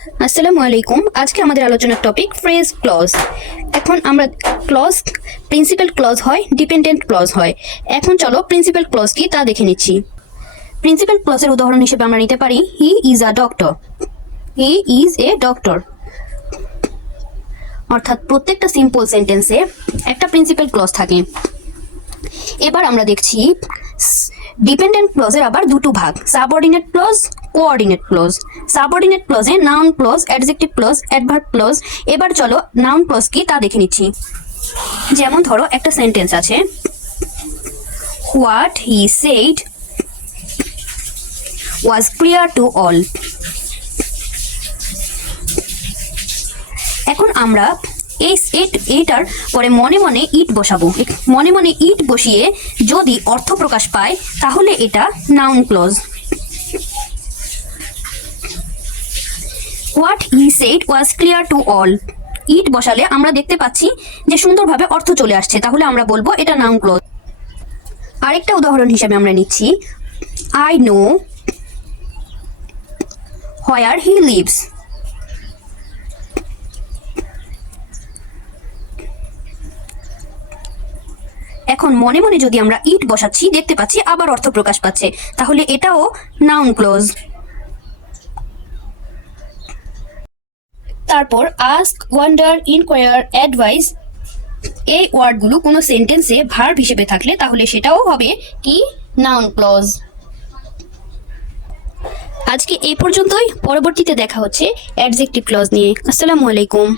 আসসালামু আলাইকুম। আজকে আমাদের আলোচনার টপিক ফ্রেজ ক্লজ। এখন আমরা ক্লজ প্রিন্সিপাল ক্লজ হয়, ডিপেন্ডেন্ট ক্লজ হয়। এখন চলো প্রিন্সিপাল ক্লজ কি তা দেখে নিচ্ছি। প্রিন্সিপাল ক্লজের উদাহরণ হিসেবে আমরা নিতে পারি he is a doctor. He is a doctor. অর্থাৎ প্রত্যেকটা সিম্পল সেন্টেন্সে একটা প্রিন্সিপাল ক্লজ থাকে। এবার আমরা দেখছি ডিপেন্ডেন্ট ক্লজের আবার দুটো ভাগ, subordinate clause, coordinate clause. Subordinate ক্লজে noun clause, adjective clause, adverb clause. এবার চলো নাউন ক্লজ কি তা দেখে নিচ্ছি। যেমন ধরো একটা সেন্টেন্স আছে, what he said was clear to all. এখন আমরা এইটার পরে মনে মনে ইট বসাবো। মনে মনে ইট বসিয়ে যদি অর্থ প্রকাশ পায় তাহলে এটা noun clause. What he said was clear to all, it বসালে আমরা দেখতে পাচ্ছি যে সুন্দরভাবে অর্থ চলে আসছে, তাহলে আমরা বলবো এটা নাউন ক্লজ। আরেকটা উদাহরণ হিসেবে আমরা নিচ্ছি, I know where he lives. এখন মনে মনে যদি আমরা ইট বসাচ্ছি দেখতে পাচ্ছি আবার অর্থ প্রকাশ পাচ্ছে, তাহলে এটাও নাউন ক্লজ। তারপর আস্ক, ওয়ান্ডার, ইনকোয়ার, অ্যাডভাইস এই ওয়ার্ডগুলো কোনো সেন্টেন্সে ভার্ব হিসেবে থাকলে তাহলে সেটাও হবে কি নাউন ক্লজ। আজকে এই পর্যন্তই, পরবর্তীতে দেখা হচ্ছে অ্যাডজেক্টিভ ক্লজ নিয়ে। আসসালামু আলাইকুম।